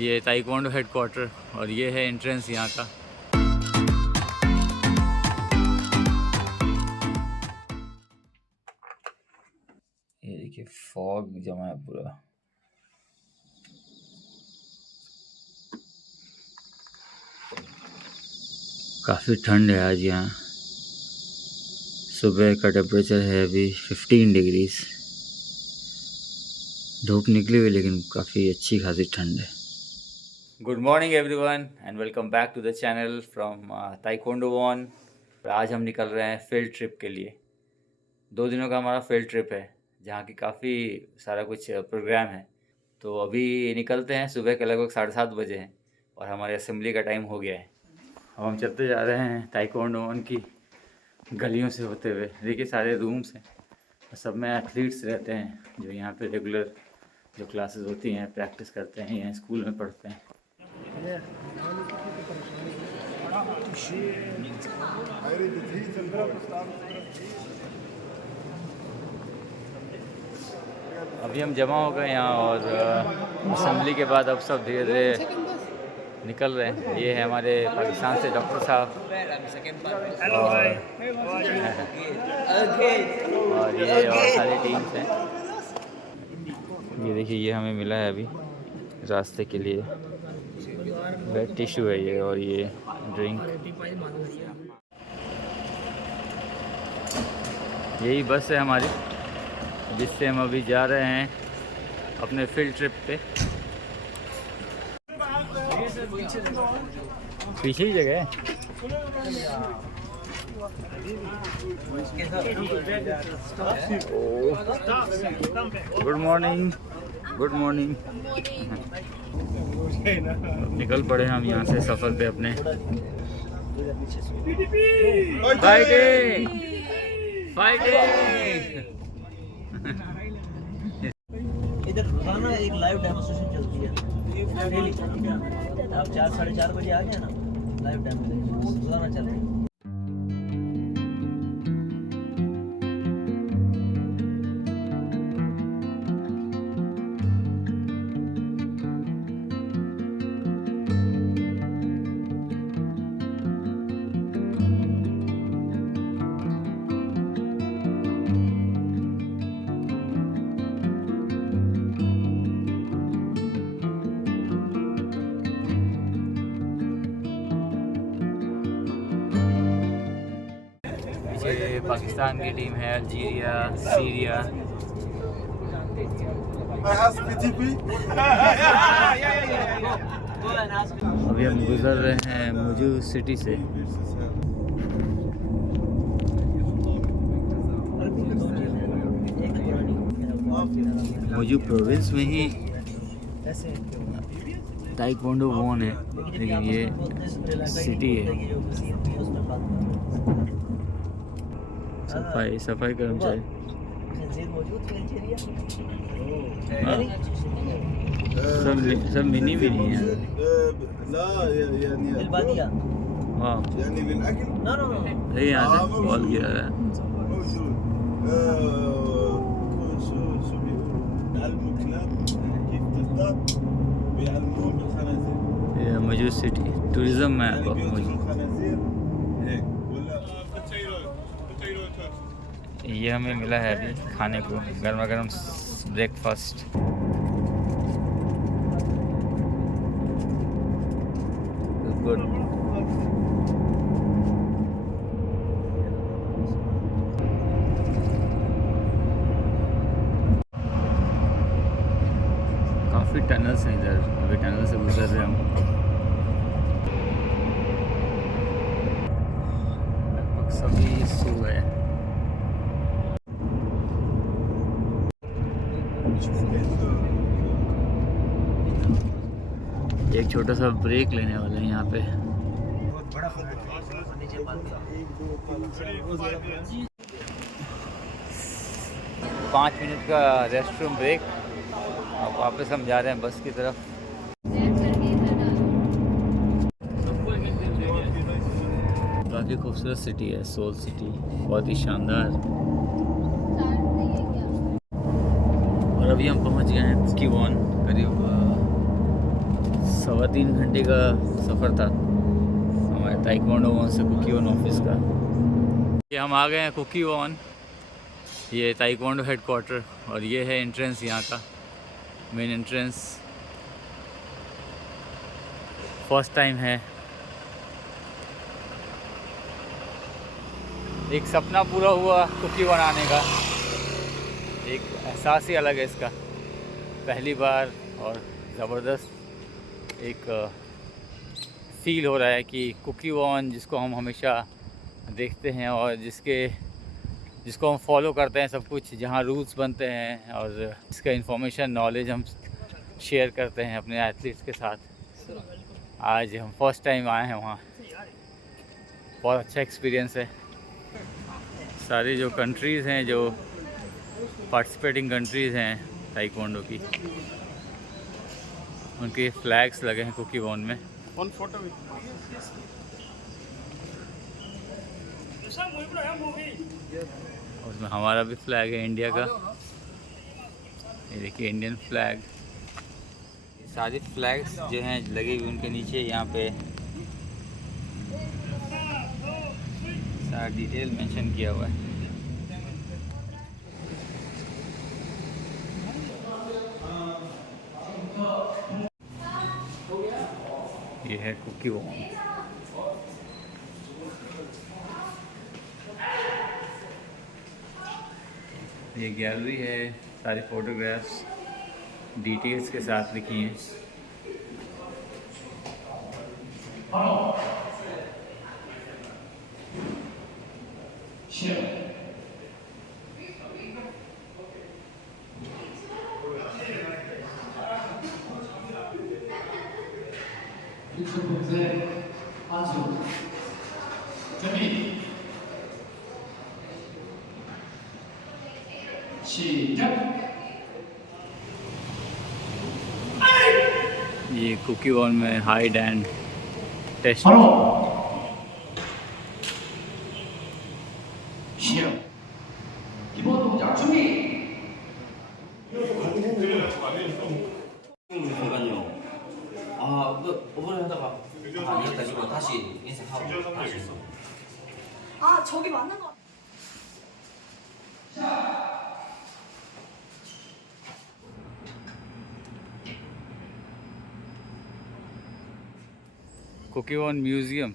ये taekwondo headquarter और ये है एंट्रेंस यहाँ का। ये देखिए फॉग जमा है पूरा। काफ़ी ठंड है आज यहाँ। सुबह का टेम्परेचर है अभी 15 डिग्रीज। धूप निकली हुई लेकिन काफ़ी अच्छी खासी ठंड है। Good morning everyone and welcome back to the channel from taekwondo won. आज हम निकल रहे हैं फील्ड ट्रिप के लिए। 2 दिनों का हमारा फील्ड ट्रिप है जहाँ की काफ़ी सारा कुछ प्रोग्राम है। तो अभी निकलते हैं, सुबह के लगभग 7:30 बजे हैं और हमारे असेंबली का टाइम हो गया है। अब हम चलते जा रहे हैं ताइक्वांडो वॉन की गलियों से होते हुए। देखिए सारे रूम्स हैं, सब में एथलीट्स रहते हैं जो यहाँ पे रेगुलर जो क्लासेस होती हैं प्रैक्टिस करते हैं या स्कूल में पढ़ते हैं। अभी हम जमा हो गए यहाँ और असेंबली के बाद अब सब धीरे धीरे निकल रहे हैं। ये है हमारे पाकिस्तान से डॉक्टर साहब और ये और सारी टीम्स हैं। ये देखिए ये हमें मिला है अभी रास्ते के लिए, वेट टिश्यू है ये और ये ड्रिंक। यही बस है हमारी जिससे हम अभी जा रहे हैं अपने फील्ड ट्रिप पे। पीछे ही जगह है। Good morning, good morning. निकल पड़े हम यहाँ से सफ़र पे अपने। Fighting fighting. इधर रोजाना एक लाइव डेमोस्ट्रेशन चलती है। आप 4 साढ़े 4 बजे आ गए ना, लाइव डेमोस्ट्रेशन रोजाना चल रही है। ये पाकिस्तान की टीम है, अल्जीरिया, सीरिया। अभी हम गुजर रहे हैं मुजू सिटी से। मुजू प्रोविंस में ही ताइक्वांडो वॉन है, लेकिन ये सिटी है। सफाई कर्मचारी सब मिनी है। हाँ यहाँ से बॉल गिरा रहा है। ये मौजूद सिटी टूरिज्म में मौजूद। ये हमें मिला है अभी खाने को, गर्मा गर्म ब्रेकफास्ट। गुड। काफ़ी टनल्स हैं इधर, अभी टनल से गुजर रहे हम। लगभग सभी सो गए। एक छोटा सा ब्रेक लेने वाले हैं यहाँ पे। 5 मिनट का रेस्ट रूम ब्रेक। अब वापस हम जा रहे हैं बस की तरफ। काफ़ी खूबसूरत सिटी है सोल सिटी, बहुत ही शानदार। और अभी हम पहुंच गए हैं किवॉन, करीब 3.25 घंटे का सफ़र था हमारे ताइक्वांडो वन से कुकी वन ऑफिस का। ये हम आ गए हैं कुकी वन, ये ताइक्वांडो हेडक्वार्टर, और ये है एंट्रेंस यहाँ का, मेन एंट्रेंस। फर्स्ट टाइम है, एक सपना पूरा हुआ कुकी वन आने का, एक एहसास ही अलग है इसका, पहली बार, और ज़बरदस्त एक फील हो रहा है कि कुकी वन जिसको हम हमेशा देखते हैं और जिसको हम फॉलो करते हैं, सब कुछ जहाँ रूल्स बनते हैं और इसका इंफॉर्मेशन नॉलेज हम शेयर करते हैं अपने एथलीट्स के साथ, आज हम फर्स्ट टाइम आए हैं वहाँ। बहुत अच्छा एक्सपीरियंस है। सारी जो कंट्रीज़ हैं, जो पार्टिसिपेटिंग कंट्रीज़ हैं ताइक्वांडो की, उनके फ्लैग्स लगे हैं कुकी वन में। उसमें हमारा भी फ्लैग है इंडिया का, ये देखिए इंडियन फ्लैग। सारी फ्लैग्स जो हैं लगी हुई उनके नीचे, यहाँ पे सारा डिटेल मेंशन किया हुआ है। ये है कुकी वन। ये गैलरी है, सारी फोटोग्राफ्स डिटेल्स के साथ लिखी हैं। ये कुकी वन में hide and test. 잠깐요. 오버를 하다가 아니었다 싶어 다시 인식하고 다시. 아, 저기 맞는 거 같아. Cookie one museum.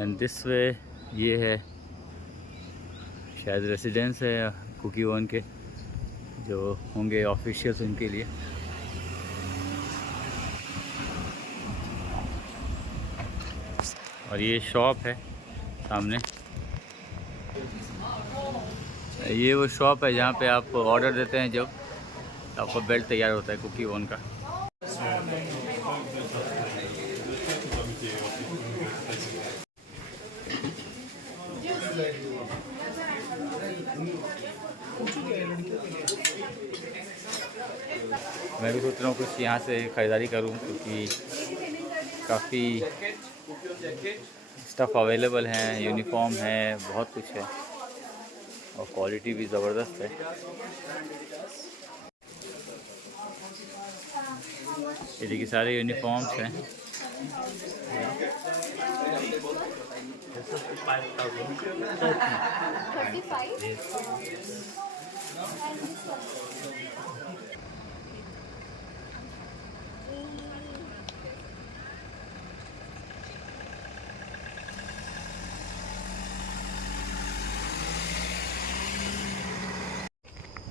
And this way ये है शायद रेसिडेंस है कुकी वन के, जो होंगे ऑफिशियल्स उनके लिए। और ये शॉप है सामने, ये वो शॉप है जहाँ पे आप ऑर्डर देते हैं, जब आपका बेल्ट तैयार होता है कुकी वन का। मैं भी सोच रहा हूँ कुछ यहाँ से ख़रीदारी करूँ, क्योंकि काफ़ी स्टफ़ अवेलेबल हैं, यूनिफॉर्म है, बहुत कुछ है और क्वालिटी भी ज़बरदस्त है। ये देखिए सारे यूनिफॉर्म्स हैं।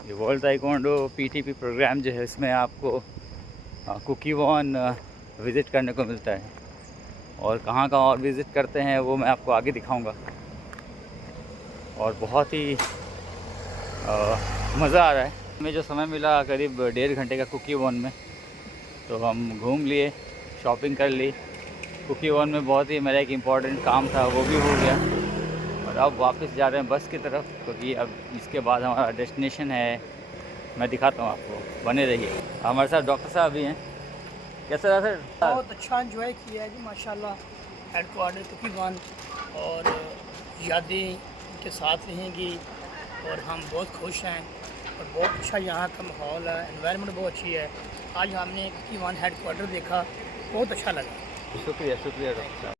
ये वर्ल्ड ताइक्वांडो पीटीपी प्रोग्राम जो है, इसमें आपको कुकी वॉन विज़िट करने को मिलता है और कहाँ कहाँ और विज़िट करते हैं वो मैं आपको आगे दिखाऊंगा। और बहुत ही मज़ा आ रहा है। हमें जो समय मिला करीब 1.5 घंटे का कुकी वॉन में, तो हम घूम लिए, शॉपिंग कर ली। कुकी वॉन में बहुत ही मेरा एक इम्पॉर्टेंट काम था, वो भी हो गया और अब वापस जा रहे हैं बस की तरफ, क्योंकि अब इसके बाद हमारा डेस्टिनेशन है। मैं दिखाता हूँ आपको, बने रहिए। हमारे साथ डॉक्टर साहब भी हैं। कैसा रहा सर? बहुत अच्छा एंजॉय किया है जी माशाल्लाह। हेडक्वार्टर कुकी वॉन और यादें के साथ रहेंगी और हम बहुत खुश हैं और बहुत अच्छा यहाँ का माहौल है, एनवायरनमेंट बहुत अच्छी है। आज हमने कुकी वॉन हेडक्वार्टर देखा, बहुत अच्छा लगा। शुक्रिया शुक्रिया डॉक्टर साहब।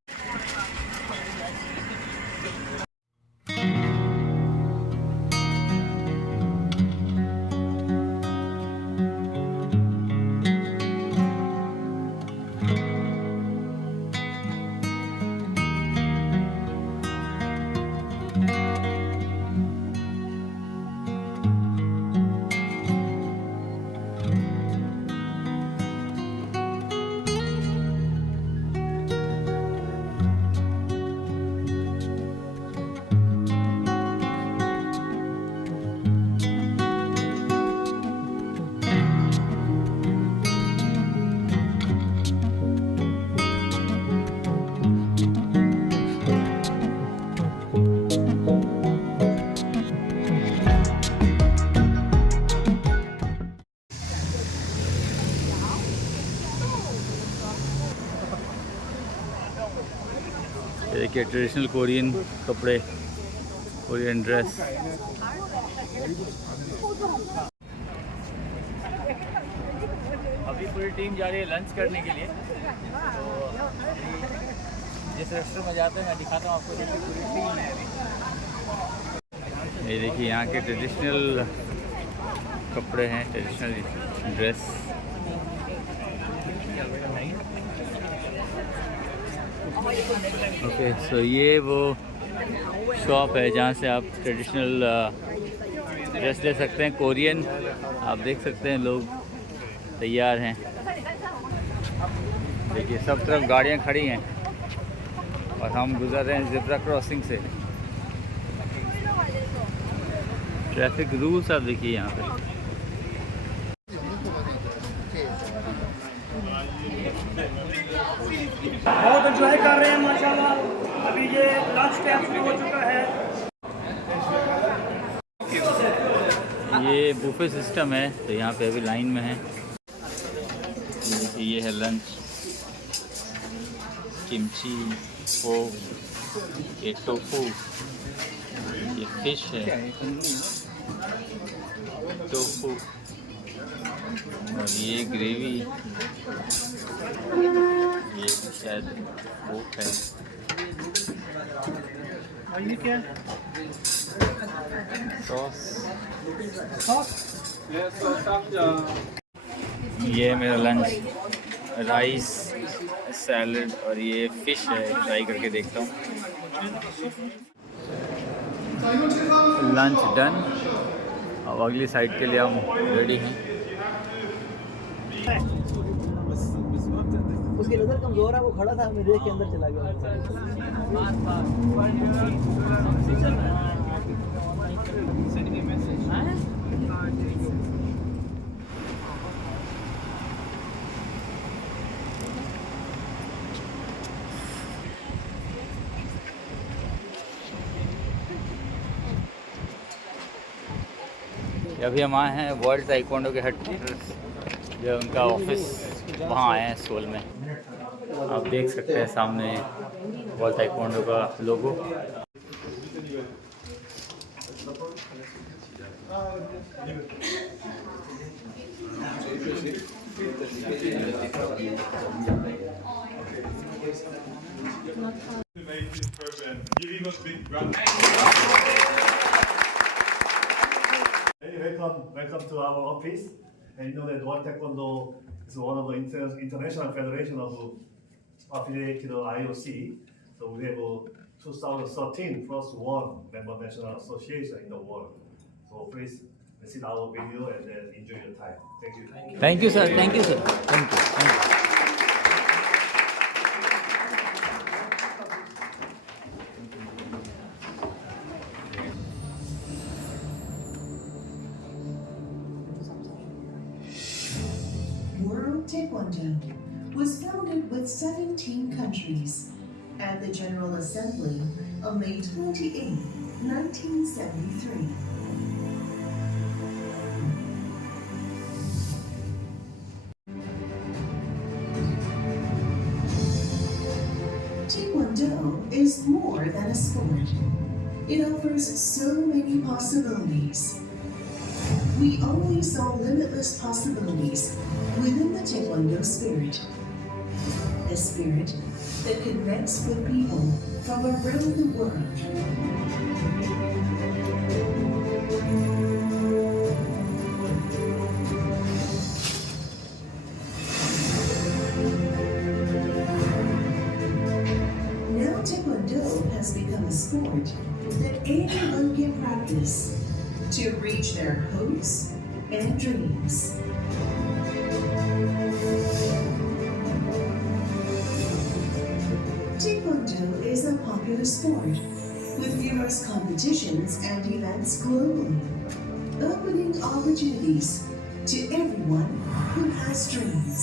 ये देखिए ट्रेडिशनल कोरियन कपड़े, कोरियन ड्रेस। अभी पूरी टीम जा रही है लंच करने के लिए। तो जिस रेस्टोरेंट में जाते हैं मैं दिखाता हूँ आपको। पूरी टीम है अभी। ये देखिए यहाँ के ट्रेडिशनल कपड़े हैं, ट्रेडिशनल ड्रेस। ओके सो ये वो शॉप है जहाँ से आप ट्रेडिशनल ड्रेस ले सकते हैं, कोरियन। आप देख सकते हैं लोग तैयार हैं। देखिए सब तरफ गाड़ियाँ खड़ी हैं और हम गुजर रहे हैं ज़ेब्रा क्रॉसिंग से। ट्रैफिक रूल्स आप देखिए यहाँ पे। बहुत एंजॉय कर रहे हैं माशाल्लाह। अभी ये लंच टाइम शुरू हो चुका है। ये बुफे सिस्टम है, तो यहाँ पे अभी लाइन में है। ये है लंच, किमची, पोक, ये टोफू, ये फिश है, टोफू और ये ग्रेवी, ये शायद पोक है। और ये क्या? सॉस। ये है मेरा लंच, राइस, सैलड और ये फिश है। ट्राई करके देखता हूँ। Lunch done. अब अगली साइड के लिए हम रेडी हैं। उसकी नज़र कमज़ोर है, वो खड़ा था, मैं देख के अंदर चला गया। अभी हम आए हैं वर्ल्ड ताइक्वांडो के हेडक्वार्टर्स, जो उनका ऑफिस वहाँ आए हैं सोल में। आप देख सकते हैं सामने वर्ल्ड ताइक्वांडो का लोगो। Hey, welcome to our office. And you know that World Taekwondo is one of the international federation of affiliated to the IOC. So we have 2013 first one member national association in the world. So please visit our video and then enjoy your time. Thank you. Thank you sir, thank you sir, thank you. World Taekwondo was founded with 17 countries at the General Assembly of May 28, 1973. Taekwondo is more than a sport. It offers so many possibilities. We only saw limitless possibilities within the Taekwondo spirit. A spirit that connects with people from around the world. Now Taekwondo has become a sport that anyone can practice to reach their hopes and dreams. Taekwondo is a popular sport with numerous competitions and events globally, opening opportunities to everyone who has dreams.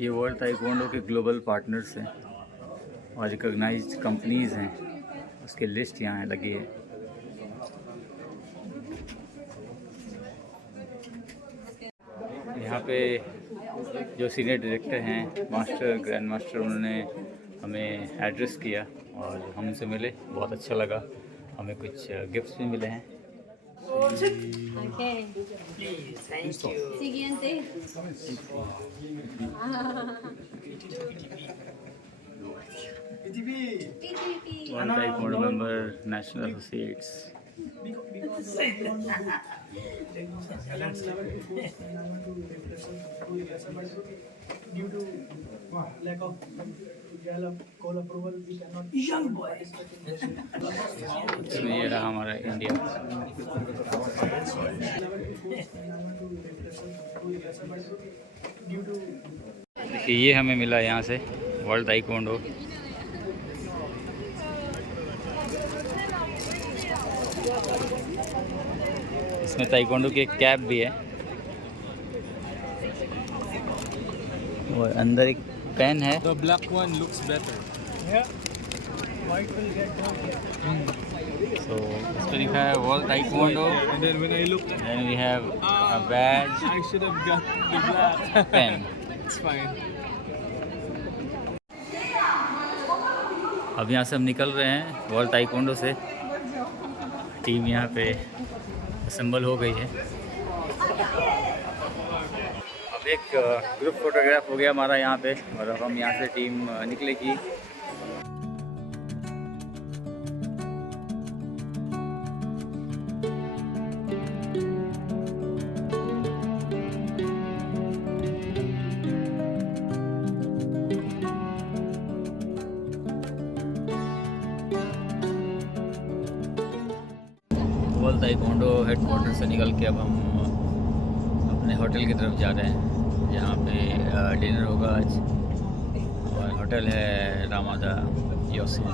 ये world taekwondo के global partners हैं और recognised companies हैं, उसकी list यहाँ लगी है। यहाँ पे जो सीनियर डायरेक्टर हैं, मास्टर, ग्रैंड मास्टर, उन्होंने हमें एड्रेस किया और हम उनसे मिले, बहुत अच्छा लगा। हमें कुछ गिफ्ट्स भी मिले हैं। Okay. Please, thank you. Siguiente. PTP. World taekwondo member, national associates. Due to lack of call approval, we cannot Young boy. इसमें ये रहा हमारा इंडिया। देखिए ये हमें मिला यहाँ से वर्ल्ड ताइक्वांडो। इसमें ताइक्वांडो की एक कैप भी है और अंदर एक पेन है। The black one looks better. So इस पर लिखा है world taekwondo. And then when I looked, Then we have a badge, I should have got the black. pen. It's fine. अब यहाँ से हम निकल रहे हैं वर्ल्ड ताइक्वांडो से। टीम यहाँ पे असेंबल हो गई है। अब एक ग्रुप फोटोग्राफ हो गया हमारा यहाँ पे और अब हम यहाँ से टीम निकलेगी। वर्ल्ड ताइक्वांडो हेडक्वार्टर से निकल के अब हम अपने होटल की तरफ जा रहे हैं, जहाँ पे डिनर होगा आज। और होटल है रामादा योसिन।